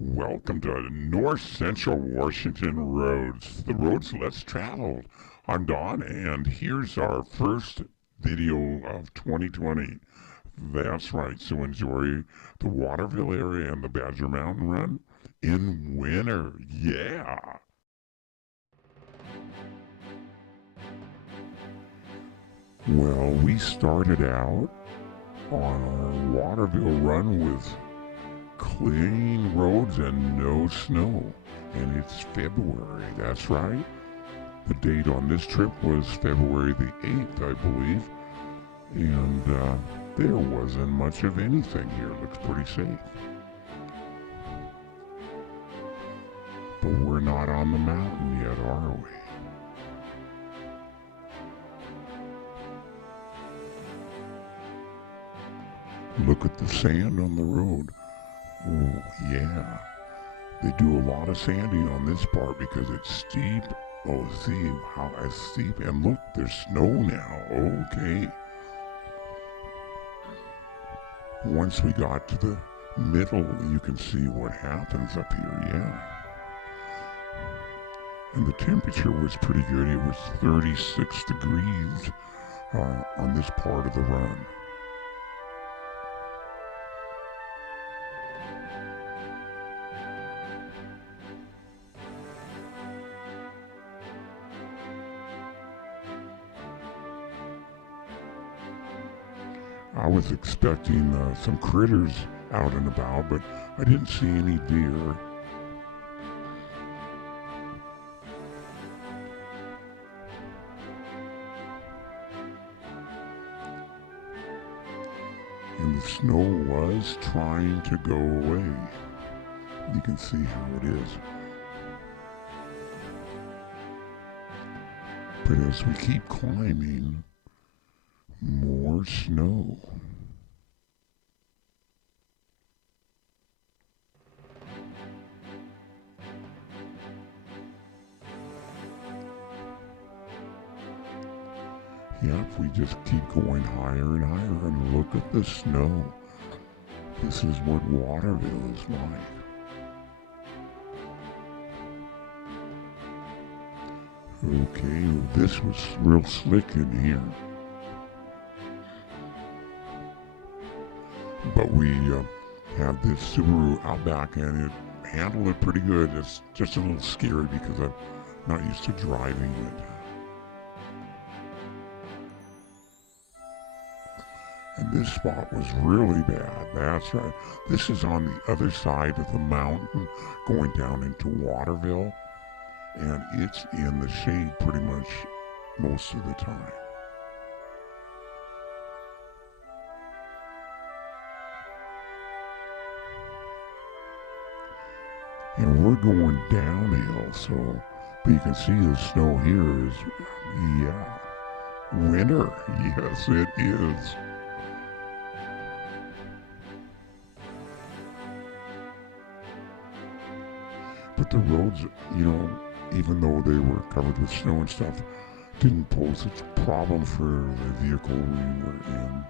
Welcome to North Central Washington Roads, the roads less traveled. I'm Don, and here's our first video of 2020. That's right, so enjoy the Waterville area and the Badger Mountain Run in winter. Yeah! Well, we started out on our Waterville run with clean roads and no snow. And it's February, that's right. The date on this trip was February the 8th, I believe. And there wasn't much of anything here. It looks pretty safe. But we're not on the mountain yet, are we? Look at the sand on the road. Oh, yeah. They do a lot of sanding on this part because it's steep. Oh, see how it's steep. And look, there's snow now. Okay. Once we got to the middle, you can see what happens up here, yeah. And the temperature was pretty good. It was 36 degrees on this part of the run. I was expecting some critters out and about, but I didn't see any deer. And the snow was trying to go away. You can see how it is. But as we keep climbing, more snow. Yep, we just keep going higher and higher, and look at the snow. This is what Waterville is like. Okay, this was real slick in here. But we have this Subaru Outback, and it handled it pretty good. It's just a little scary because I'm not used to driving it. And this spot was really bad. That's right. This is on the other side of the mountain going down into Waterville, and it's in the shade pretty much most of the time. And we're going downhill, so, but you can see the snow here is, yeah, winter. Yes, it is. But the roads, even though they were covered with snow and stuff, didn't pose such a problem for the vehicle we were in.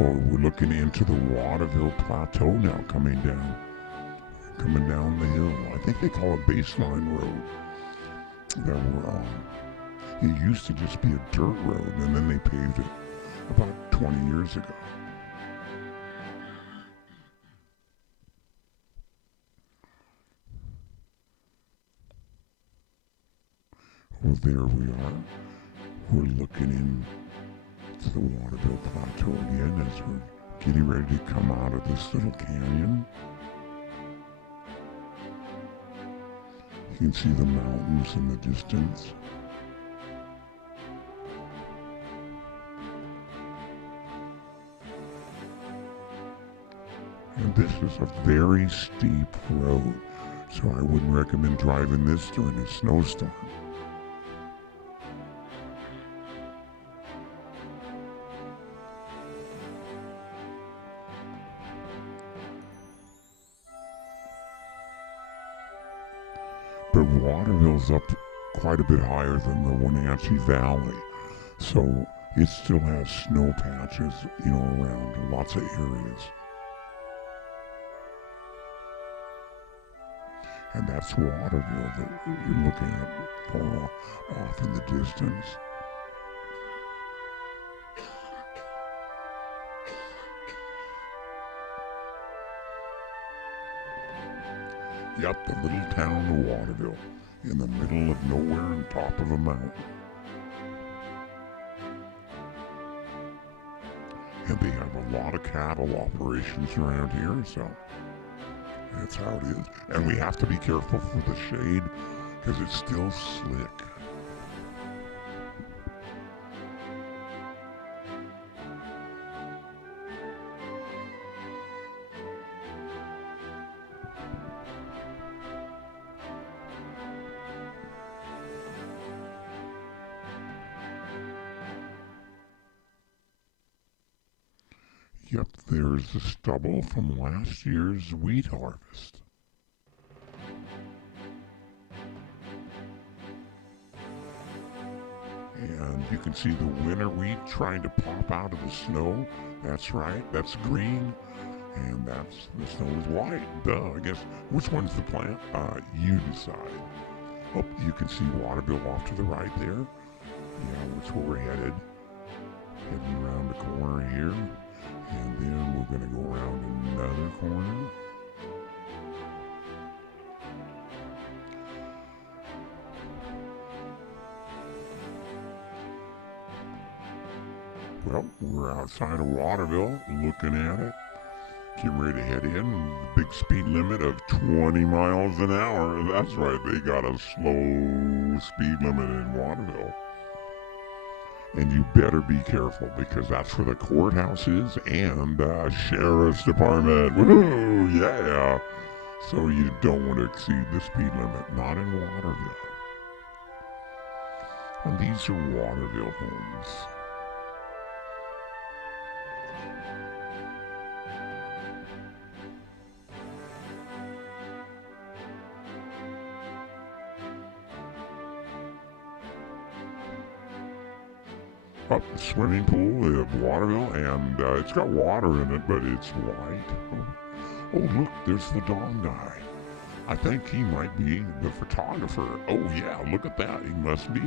Oh, we're looking into the Waterville Plateau now, coming down the hill. I think they call it Baseline Road that we're on. It used to just be a dirt road, and then they paved it about 20 years ago. Well, there we are. We're looking into the Waterville Plateau again as we're getting ready to come out of this little canyon. You can see the mountains in the distance. And this is a very steep road, so I wouldn't recommend driving this during a snowstorm. But Waterville's up quite a bit higher than the Wenatchee Valley, so It still has snow patches, around lots of areas. And that's Waterville that you're looking at far off in the distance. Yep, the little town of Waterville, in the middle of nowhere on top of a mountain. And they have a lot of cattle operations around here, so that's how it is. And we have to be careful for the shade, because it's still slick. Yep, there's the stubble from last year's wheat harvest. And you can see the winter wheat trying to pop out of the snow. That's right, that's green. And that's, the snow is white. Duh, I guess. Which one's the plant? You decide. Oh, you can see Waterville off to the right there. Yeah, which where we're headed. Heading around the corner here. And then we're going to go around another corner. Well, we're outside of Waterville, looking at it. Getting ready to head in. Big speed limit of 20 miles an hour. That's right, they got a slow speed limit in Waterville. And you better be careful, because that's where the courthouse is and sheriff's department. Woohoo! Yeah! So you don't want to exceed the speed limit. Not in Waterville. And these are Waterville homes. Up the swimming pool of Waterville, and it's got water in it, but it's white. Oh, look, there's the Dawn guy. I think he might be the photographer. Oh yeah, look at that, he must be.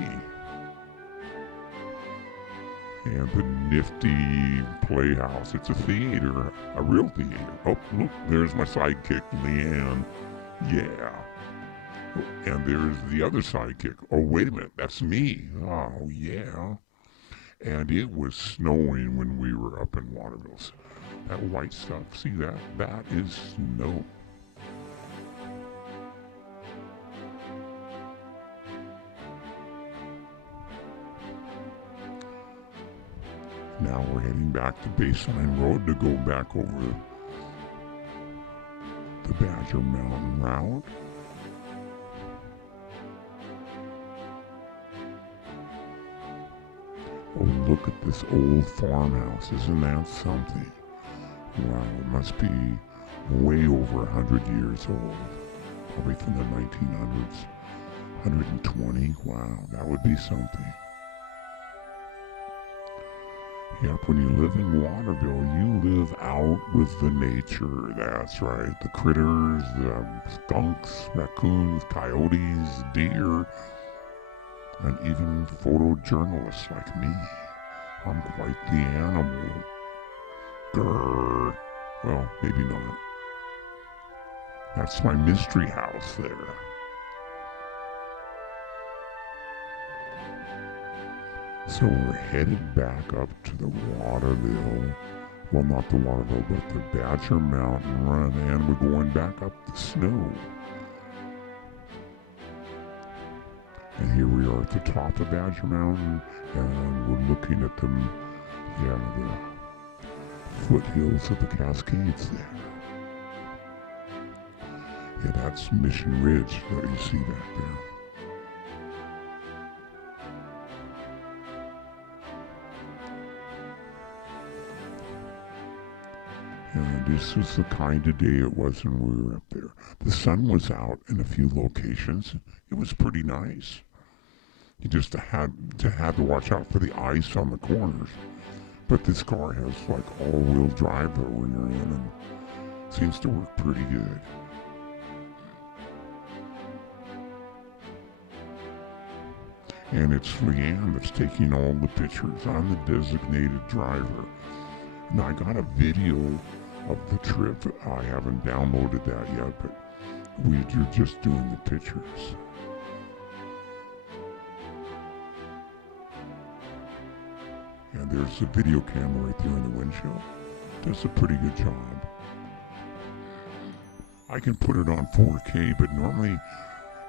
And the nifty playhouse, it's a theater, a real theater. Oh, look, there's my sidekick, Leanne. Yeah. And there's the other sidekick. Oh, wait a minute, that's me. Oh, yeah. And it was snowing when we were up in Waterville. That white stuff, see that? That is snow. Now we're heading back to Baseline Road to go back over the Badger Mountain route. Oh, look at this old farmhouse. Isn't that something? Wow, it must be way over 100 years old. Probably from the 1900s. 120? Wow, that would be something. Yep, when you live in Waterville, you live out with the nature. That's right. The critters, the skunks, raccoons, coyotes, deer, and even photojournalists like me. I'm quite the animal. Grrr. Well, maybe not. That's my mystery house there. So we're headed back up to the Waterville. Well, not the Waterville, but the Badger Mountain Run, and we're going back up the snow. And here we are at the top of Badger Mountain, and we're looking at the foothills of the Cascades there. Yeah, that's Mission Ridge that you see back there. And this was the kind of day it was when we were up there. The sun was out in a few locations. It was pretty nice. You just had to watch out for the ice on the corners. But this car has like all-wheel drive that when you're in, and seems to work pretty good. And it's Leanne that's taking all the pictures. I'm the designated driver. Now I got a video of the trip. I haven't downloaded that yet, but you're just doing the pictures. And there's the video camera right there in the windshield. Does a pretty good job. I can put it on 4K, but normally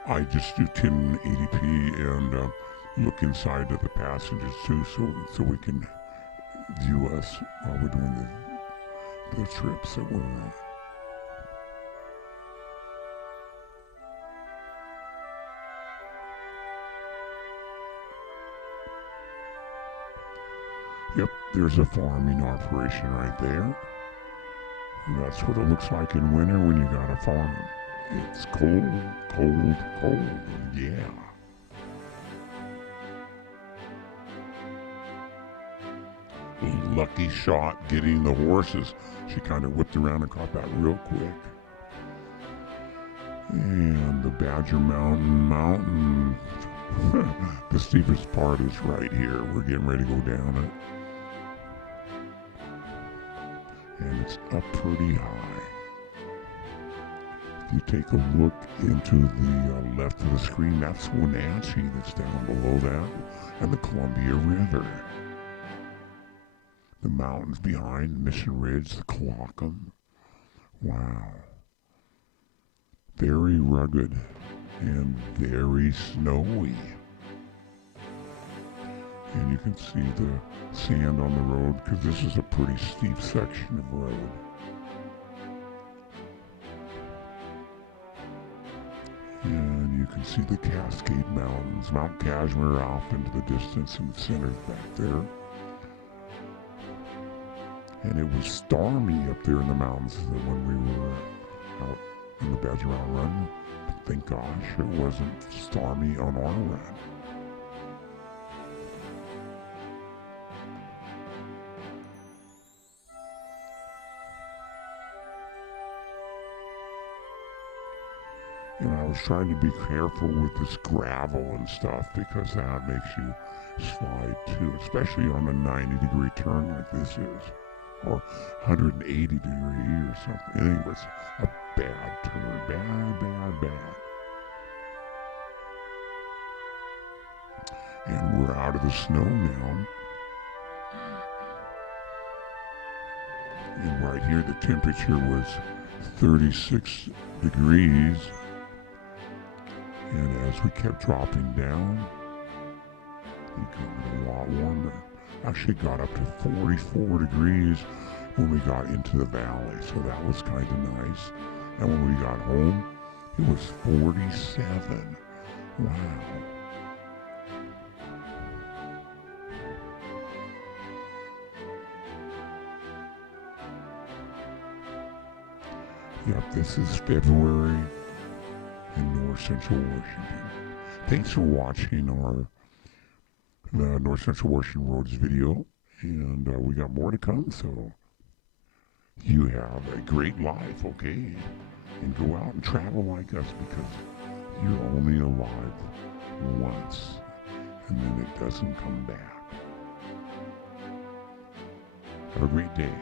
I just do 1080p and look inside of the passengers too, so we can view us while we're doing the trips that we're on. Yep, there's a farming operation right there. And that's what it looks like in winter when you got a farm. It's cold, cold, cold, yeah. Lucky shot getting the horses. She kind of whipped around and caught that real quick. And the Badger Mountain. The steepest part is right here. We're getting ready to go down it. And it's up pretty high. If you take a look into the left of the screen, that's Wenatchee that's down below that, and the Columbia River. The mountains behind, Mission Ridge, the Clockham. Wow. Very rugged and very snowy. And you can see the sand on the road because this is a pretty steep section of road. And you can see the Cascade Mountains, Mount Cashmere off into the distance in the center back there. And it was stormy up there in the mountains when we were out in the Badger Mountain Run. But thank gosh it wasn't stormy on our run. And I was trying to be careful with this gravel and stuff because that makes you slide too, especially on a 90-degree turn like this is, or 180 degree or something. Anyways, a bad turn, bad. And we're out of the snow now. And right here the temperature was 36 degrees. And as we kept dropping down, it got a lot warmer. Actually got up to 44 degrees when we got into the valley, so that was kind of nice. And when we got home, it was 47. Wow. Yep, this is February in North Central Washington. Thanks for watching the North Central Washington Roads video, and we got more to come, so you have a great life, okay? And go out and travel like us because you're only alive once, and then it doesn't come back. Have a great day.